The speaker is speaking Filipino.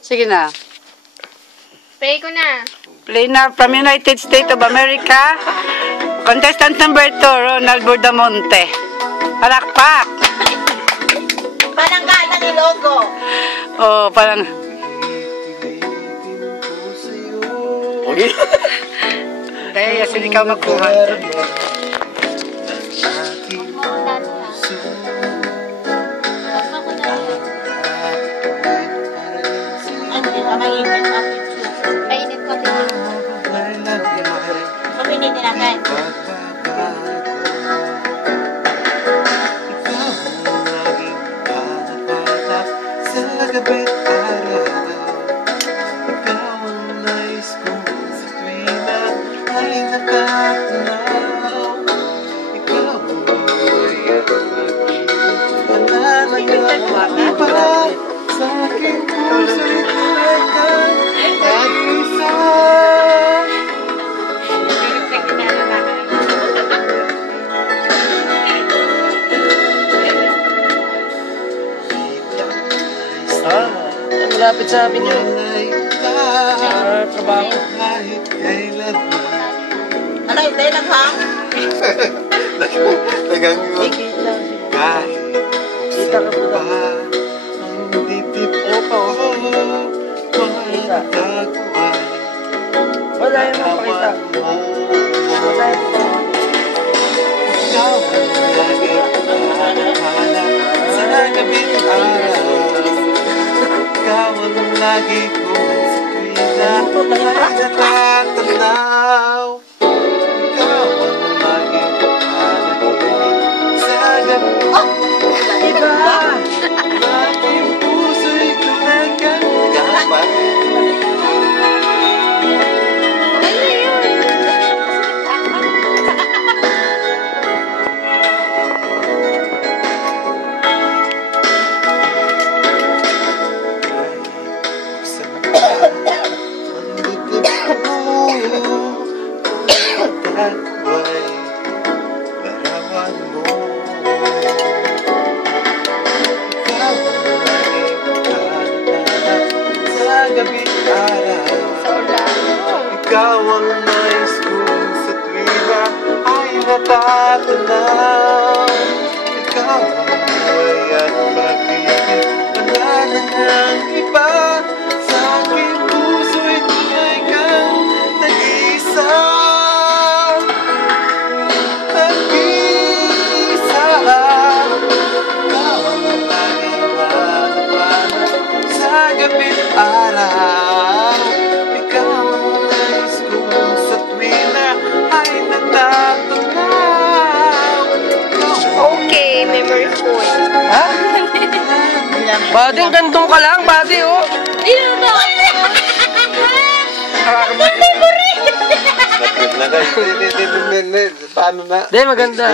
Sige na. Play ko na. Play na from United States of America. Contestant number 2, Ronald Burdamonte. Palakpak! Panangkala ni Logo. Oh, parang... Okay. Dahil, yasin ikaw magkuha. Mainit pa. Mainit ko din. Paminit din natin. Malapit sa amin yun. Trabaho. Ano, hindi naghang? Nagang yun. Kita ka po na. Ano pa o? Kita. Wala yung mapakita. Wala yung mapakita. Ikaw ang lagi hanap-hanap sa gabing araw. Ikaw ang lagi kong sa tuwina ay natatanaw. Ikaw ang lagi hanap-hanap sa gabing iba. Aking puso'y gumaganda. Ikaw ang nais kong sa tuwina ay natatanaw. Ikaw ang buhay at pag-ibig, wala na ngang iba. Sa aking puso'y tunay kang nag-iisa. Nag-iisa. Ikaw ang laging hanap-hanap sa gabing araw. Ikaw ang nais kong sa tuwina ay natatanaw. Okay, memory phone. Ha? Buddy, gantong ka lang, buddy, oh. Hindi na ba? Paano na? Hindi, maganda.